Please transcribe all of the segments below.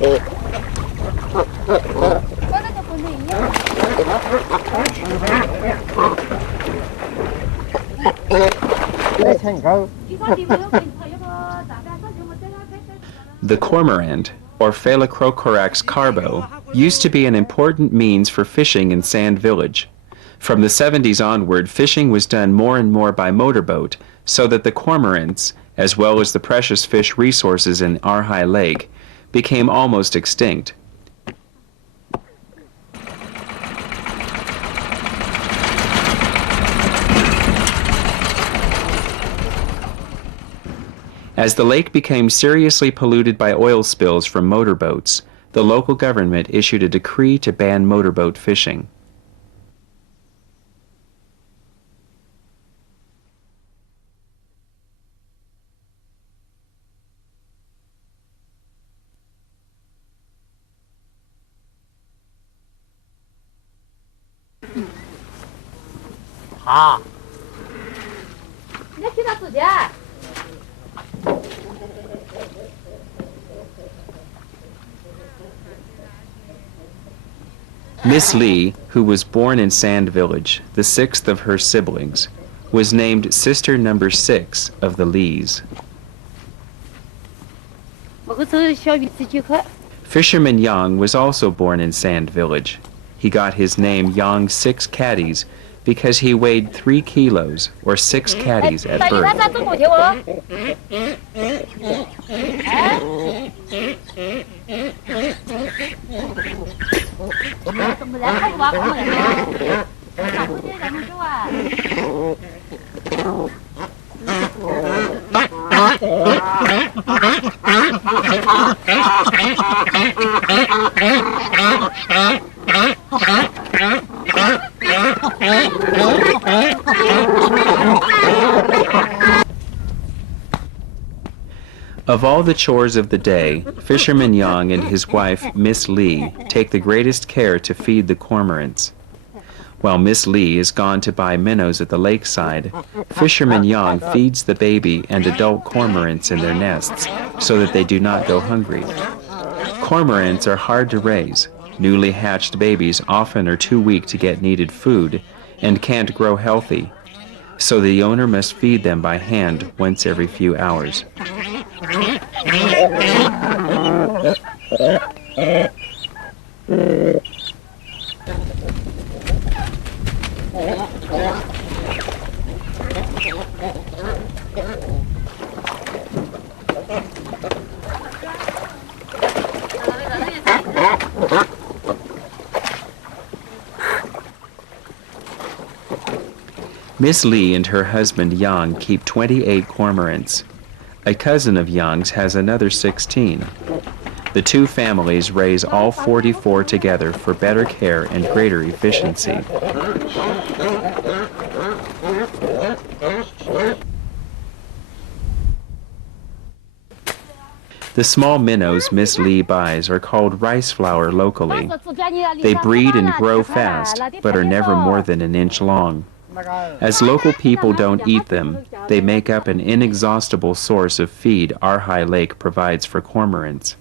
The cormorant, or Phalacrocorax carbo, used to be an important means for fishing in Sand Village. From the 70s onward, fishing was done more and more by motorboat, so that the cormorants, as well as the precious fish resources in Arhai Lake, became almost extinct. As the lake became seriously polluted by oil spills from motorboats, the local government issued a decree to ban motorboat fishing. Miss Lee, who was born in Sand Village, the sixth of her siblings, was named Sister Number 6 of the Lees. Fisherman Yang was also born in Sand Village. He got his name Yang 6 Caddies because he weighed 3 kilos, or 6 caddies at birth. Of all the chores of the day, Fisherman Yang and his wife, Miss Lee, take the greatest care to feed the cormorants. While Miss Lee is gone to buy minnows at the lakeside, Fisherman Yang feeds the baby and adult cormorants in their nests so that they do not go hungry. Cormorants are hard to raise. Newly hatched babies often are too weak to get needed food and can't grow healthy, so the owner must feed them by hand once every few hours. Miss Lee and her husband Yang keep 28 cormorants. A cousin of Yang's has another 16. The two families raise all 44 together for better care and greater efficiency. The small minnows Miss Lee buys are called rice flower locally. They breed and grow fast, but are never more than an inch long. As local people don't eat them, they make up an inexhaustible source of feed Arhai Lake provides for cormorants.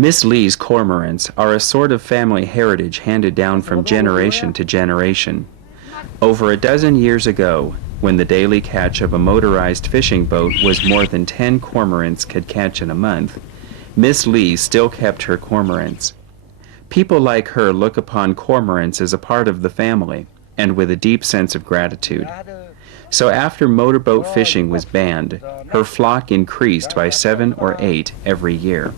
Miss Lee's cormorants are a sort of family heritage handed down from generation to generation. Over a dozen years ago, when the daily catch of a motorized fishing boat was more than 10 cormorants could catch in a month, Miss Lee still kept her cormorants. People like her look upon cormorants as a part of the family, and with a deep sense of gratitude. So after motorboat fishing was banned, her flock increased by 7 or 8 every year.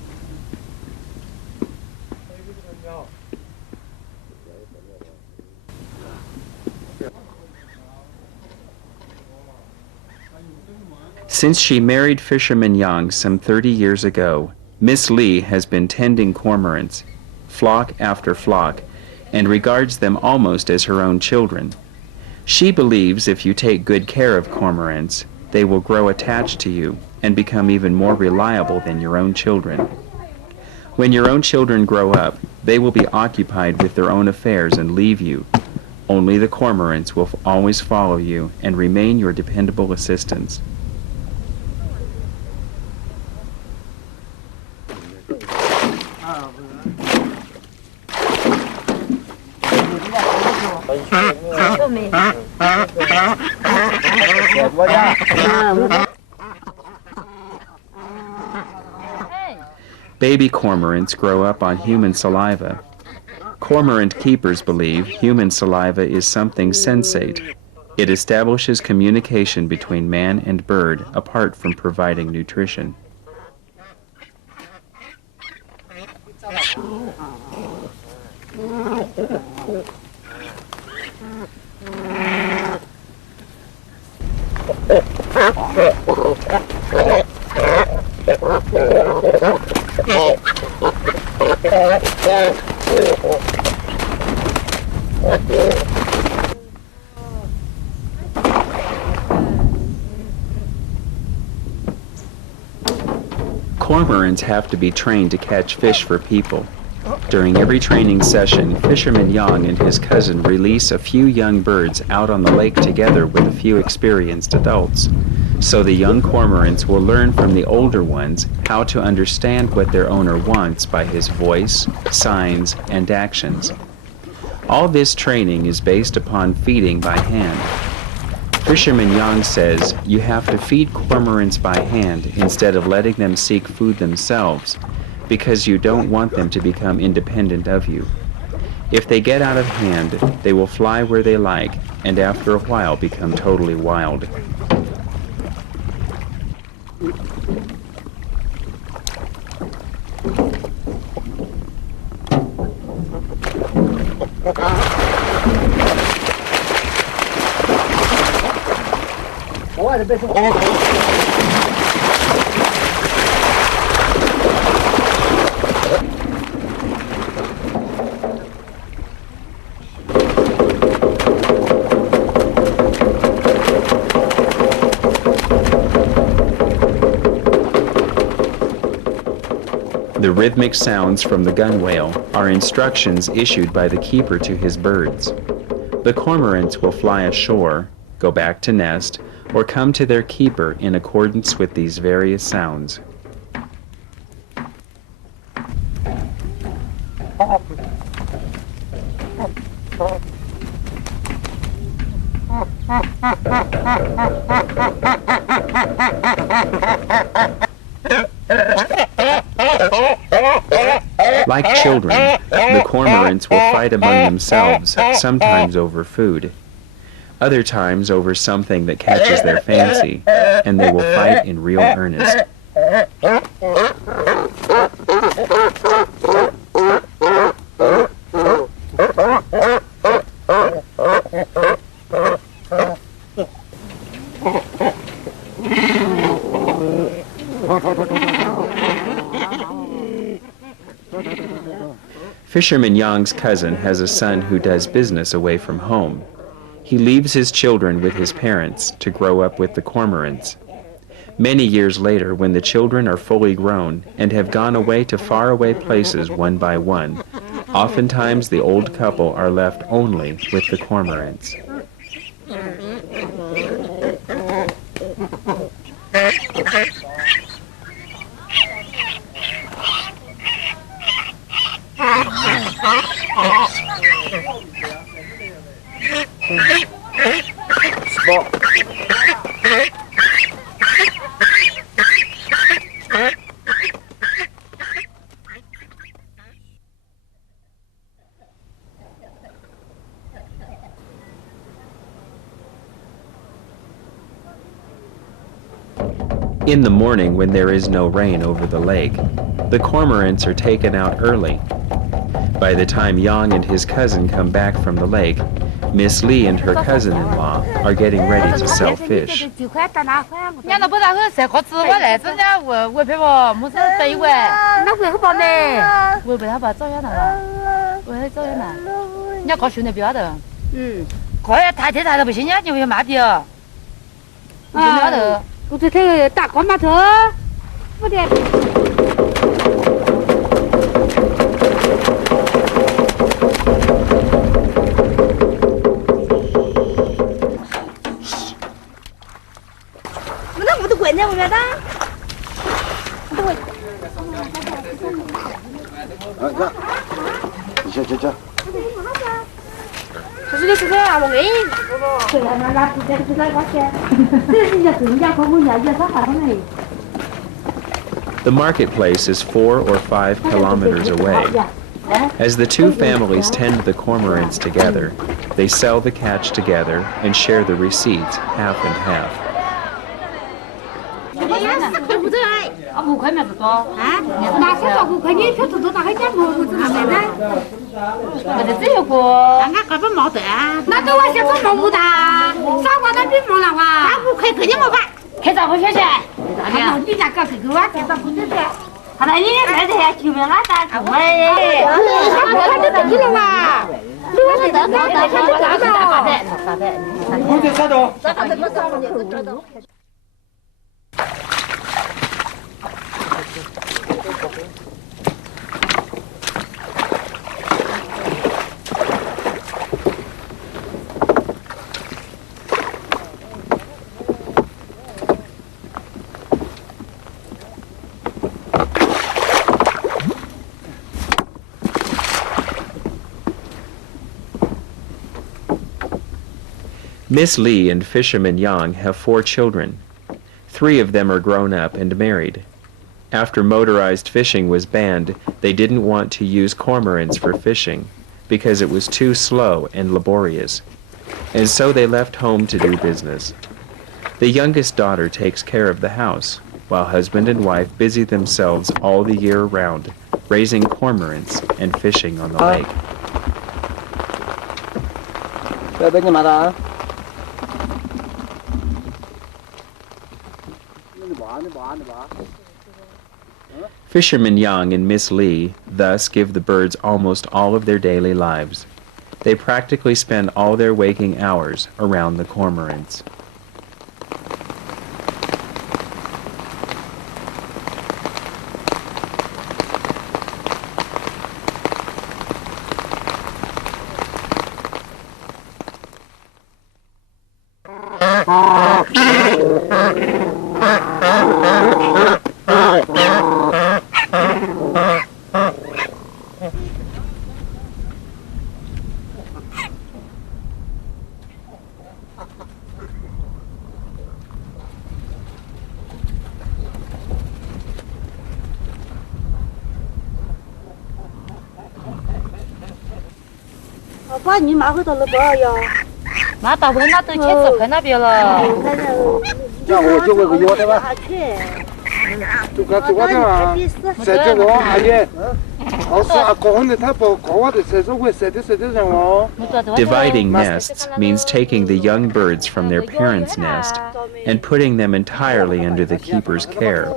Since she married Fisherman Yang some 30 years ago, Miss Lee has been tending cormorants, flock after flock, and regards them almost as her own children. She believes if you take good care of cormorants, they will grow attached to you and become even more reliable than your own children. When your own children grow up, they will be occupied with their own affairs and leave you. Only the cormorants will always follow you and remain your dependable assistants. Baby cormorants grow up on human saliva. Cormorant keepers believe human saliva is something sensate. It establishes communication between man and bird apart from providing nutrition. Cormorants have to be trained to catch fish for people. During every training session, Fisherman Yang and his cousin release a few young birds out on the lake together with a few experienced adults. So the young cormorants will learn from the older ones how to understand what their owner wants by his voice, signs, and actions. All this training is based upon feeding by hand. Fisherman Yang says you have to feed cormorants by hand instead of letting them seek food themselves, because you don't want them to become independent of you. If they get out of hand, they will fly where they like, and after a while become totally wild. The rhythmic sounds from the gunwale are instructions issued by the keeper to his birds. The cormorants will fly ashore, go back to nest, or come to their keeper in accordance with these various sounds. Like children, the cormorants will fight among themselves, sometimes over food, other times over something that catches their fancy, and they will fight in real earnest. Fisherman Yang's cousin has a son who does business away from home. He leaves his children with his parents to grow up with the cormorants. Many years later, when the children are fully grown and have gone away to faraway places one by one, oftentimes the old couple are left only with the cormorants. In the morning, when there is no rain over the lake, the cormorants are taken out early. By the time Yang and his cousin come back from the lake, Miss Lee and her cousin-in-law are getting ready to sell fish. The marketplace is 4 or 5 kilometers away. As the two families tend the cormorants together, they sell the catch together and share the receipts half and half. Miss Lee and Fisherman Yang have 4 children. 3 of them are grown up and married. After motorized fishing was banned, they didn't want to use cormorants for fishing because it was too slow and laborious, and so they left home to do business. The youngest daughter takes care of the house, while husband and wife busy themselves all the year round, raising cormorants and fishing on the lake. Fisherman Yang and Miss Lee thus give the birds almost all of their daily lives. They practically spend all their waking hours around the cormorants. Dividing nests means taking the young birds from their parents' nest and putting them entirely under the keeper's care.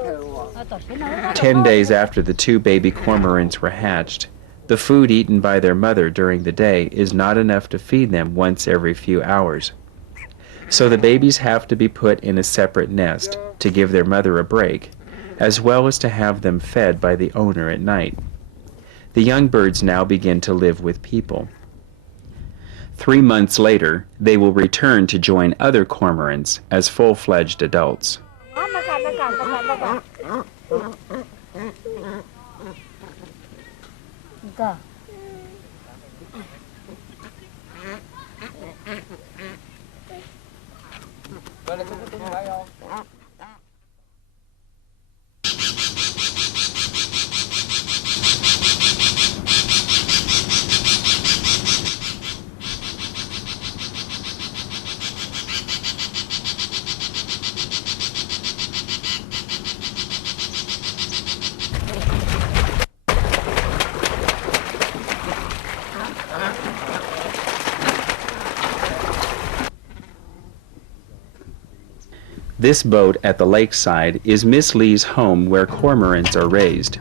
10 days after the 2 baby cormorants were hatched, the food eaten by their mother during the day is not enough to feed them once every few hours. So the babies have to be put in a separate nest to give their mother a break, as well as to have them fed by the owner at night. The young birds now begin to live with people. 3 months later, they will return to join other cormorants as full-fledged adults. This boat at the lakeside is Miss Lee's home where cormorants are raised.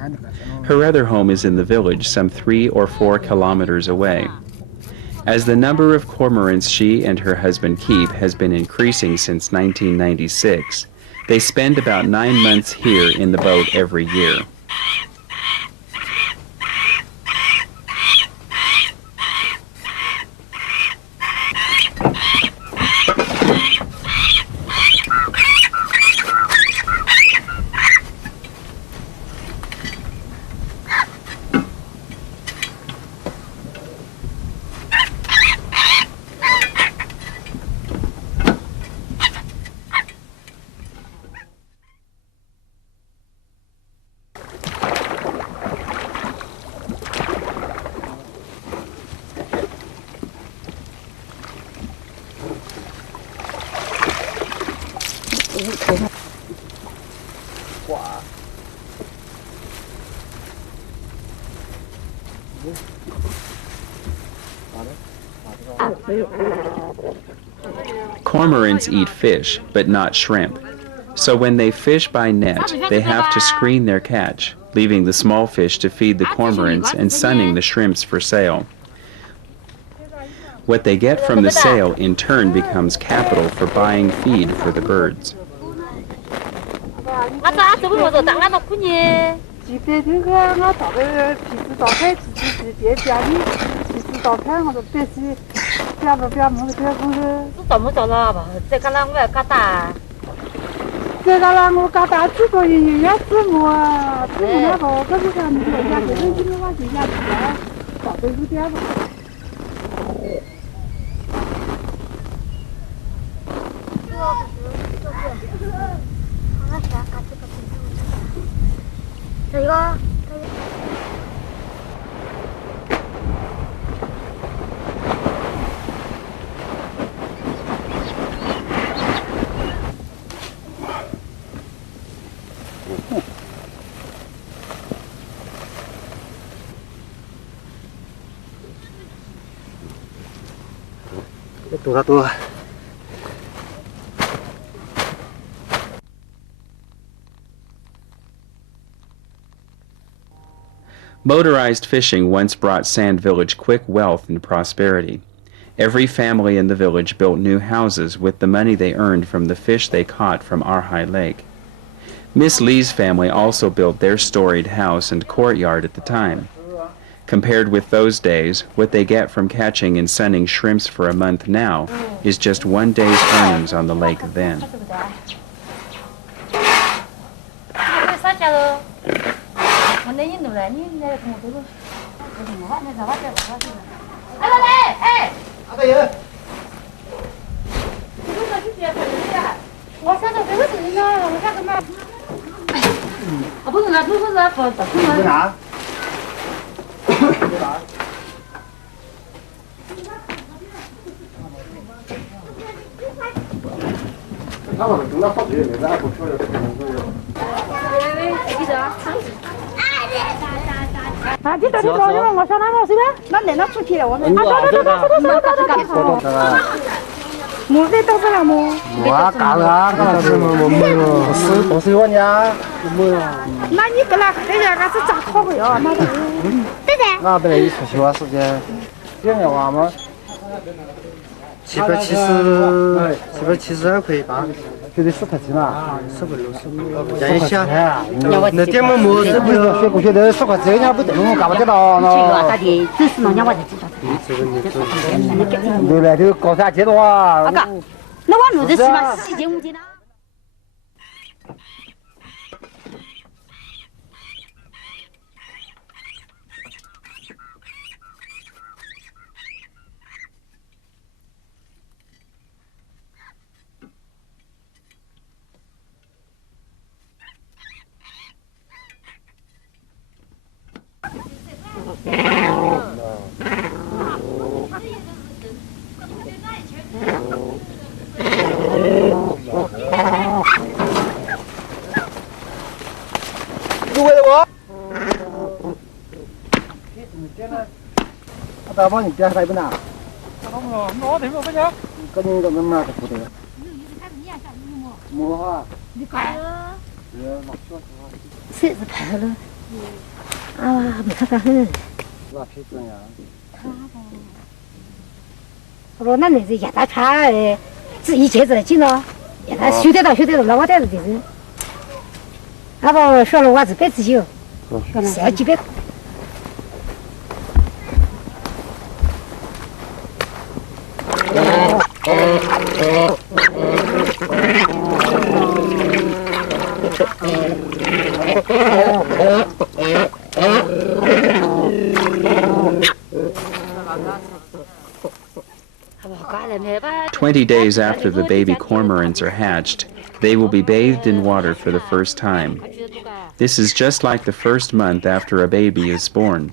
Her other home is in the village some 3 or 4 kilometers away. As the number of cormorants she and her husband keep has been increasing since 1996, they spend about 9 months here in the boat every year. Cormorants eat fish, but not shrimp. So when they fish by net, they have to screen their catch, leaving the small fish to feed the cormorants and sunning the shrimps for sale. What they get from the sale in turn becomes capital for buying feed for the birds. Motorized fishing once brought Sand Village quick wealth and prosperity. Every family in the village built new houses with the money they earned from the fish they caught from Arhai Lake. Miss Lee's family also built their storied house and courtyard at the time. Compared with those days, what they get from catching and sunning shrimps for a month now is just one day's earnings on the lake then. 色子排了，啊，没看干很。我说那那是也打茶自己接着进了，也他修得到，那我带着的人，那不说了我是100只酒，是要几百块。20 days after the baby cormorants are hatched, they will be bathed in water for the first time. This is just like the first month after a baby is born.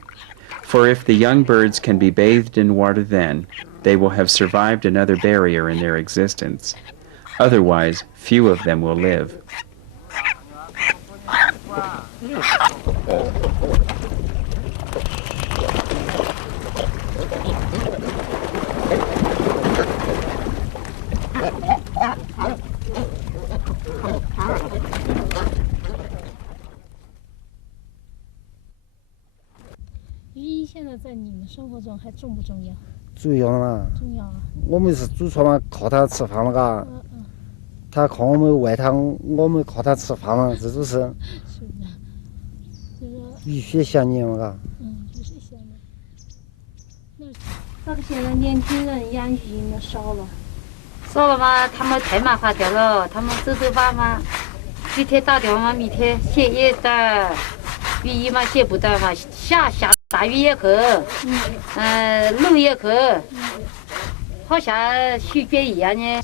For if the young birds can be bathed in water then, they will have survived another barrier in their existence. Otherwise, few of them will live.鱼现在在你们生活中还重不重要？重要嘛，重要啊。我们是祖传嘛，靠它吃饭了嘎。他靠我们喂它，我们靠它吃饭嘛，这都是。是的，就是鱼血相连嘛嘎。鱼血相连。那现在年轻人养鱼应该少了。少了嘛，他们太麻烦掉了，他们走吧嘛，今天打电话嘛，明天写也得，鱼嘛写不得嘛，下大雨也去，冷也去，好像雪卷一样呢。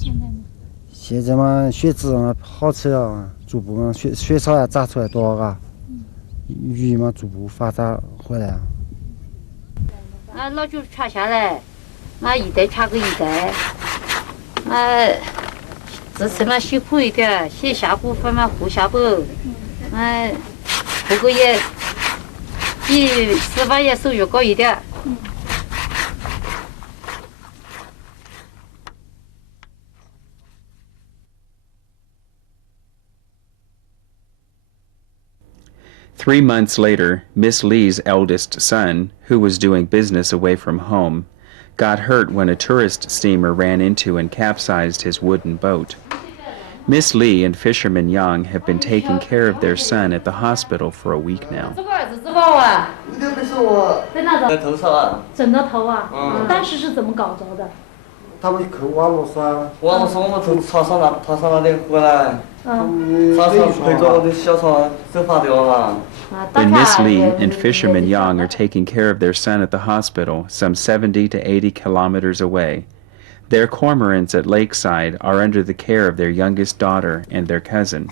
现在嘛，雪质嘛好吃了，逐步嘛雪草也长出来多嘎，鱼嘛逐步发展回来。老酒传下来，一代传给一代，自身嘛辛苦一点，先下股份嘛后下本，不过也比司法也收入高一点。3 months later, Miss Lee's eldest son, who was doing business away from home, got hurt when a tourist steamer ran into and capsized his wooden boat. Miss Lee and fisherman Yang have been taking care of their son at the hospital for a week now. 整到头啊！当时是怎么搞着的？他们去网络上。网络上我们从茶上那里回来，茶上陪着我的小船走爬掉了。When Miss Lee and fisherman Yang are taking care of their son at the hospital, some 70 to 80 kilometers away, their cormorants at Lakeside are under the care of their youngest daughter and their cousin.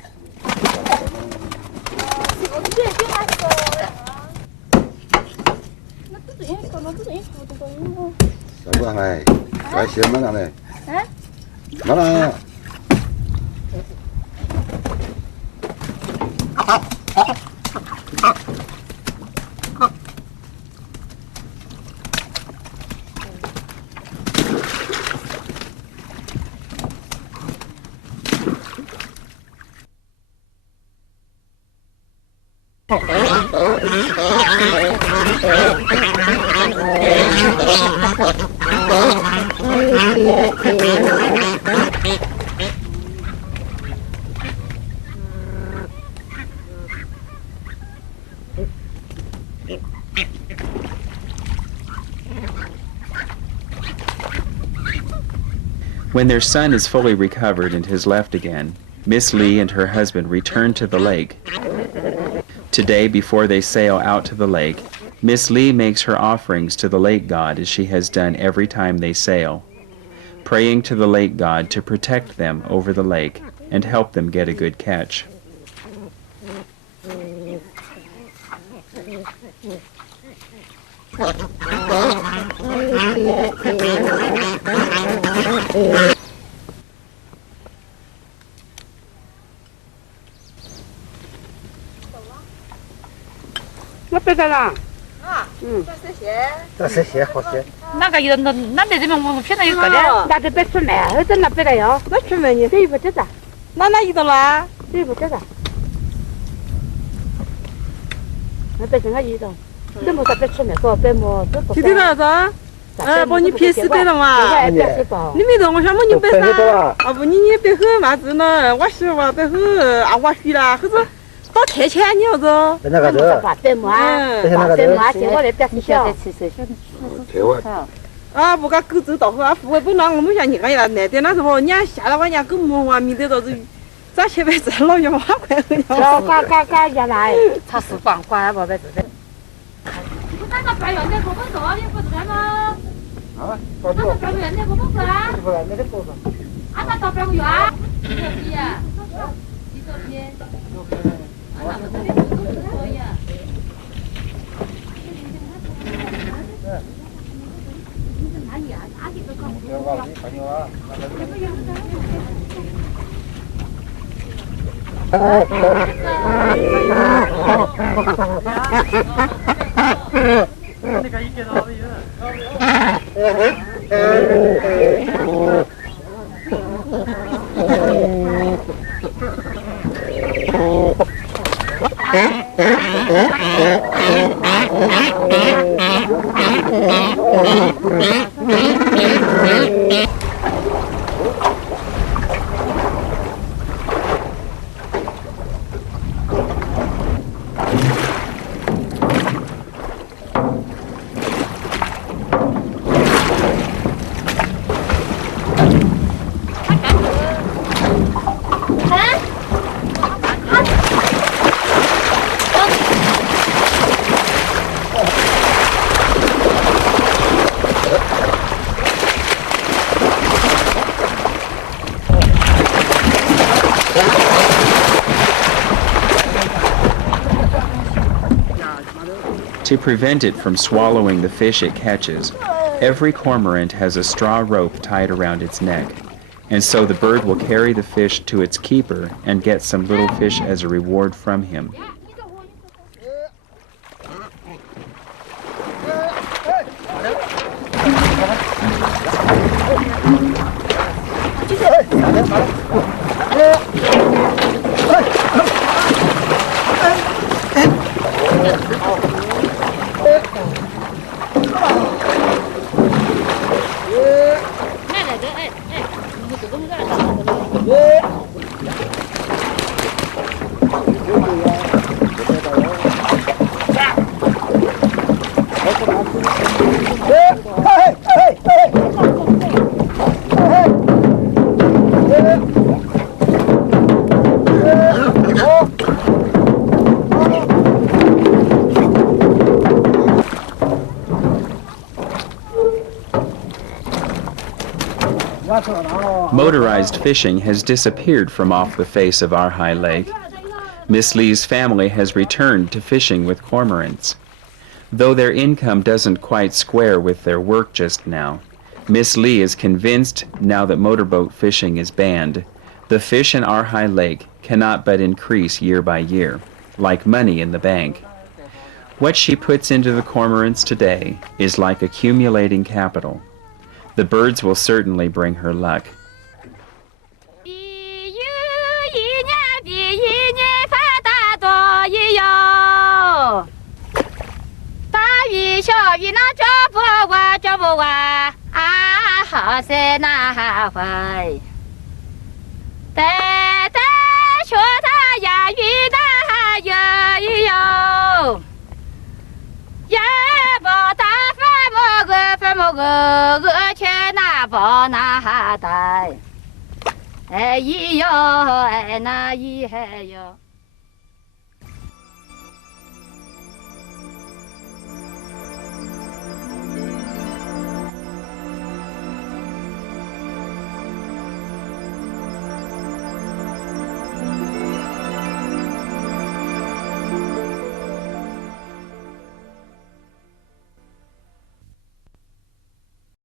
When their son is fully recovered and has left again, Miss Lee and her husband return to the lake. Today, before they sail out to the lake, Miss Lee makes her offerings to the lake god as she has done every time they sail, praying to the lake god to protect them over the lake and help them get a good catch. Nó bây giờ là这是些好些。那个有那那边这边我们现在有个的，那这别出来，这那别个要，别出门你这一不这咋？哪一道啦？这不这个。那别生个一道，这么大别吃没说别么这不。听得到子？把你撇死对了嘛？你没到我想么你别啥？啊不，你别喝嘛子呢？我媳妇嘛别喝啊，我睡了，可是到太钱你要子。那个子。别么啊？别么啊？现在别吃小。啊，不，个狗走到后啊，不会不让我们像你个呀，那点那什么，人家下了我家狗么话，明天到时咱前边挣了1万块回来。嘎下来，他是放管不别这个。那个白羊的可不做，你不做吗？啊，那个白羊的可不做啊？不然那个做啥？啊，那到白羊啊？几多批呀？几多批？啊，那个这里不可以啊。哪里啊？哪里都搞不懂。To prevent it from swallowing the fish it catches, every cormorant has a straw rope tied around its neck, and so the bird will carry the fish to its keeper and get some little fish as a reward from him. Motorized fishing has disappeared from off the face of Arhai Lake. Miss Lee's family has returned to fishing with cormorants. Though their income doesn't quite square with their work just now, Miss Lee is convinced, now that motorboat fishing is banned, the fish in Arhai Lake cannot but increase year by year, like money in the bank. What she puts into the cormorants today is like accumulating capital. The birds will certainly bring her luck. Hey yo, na ye hey yo.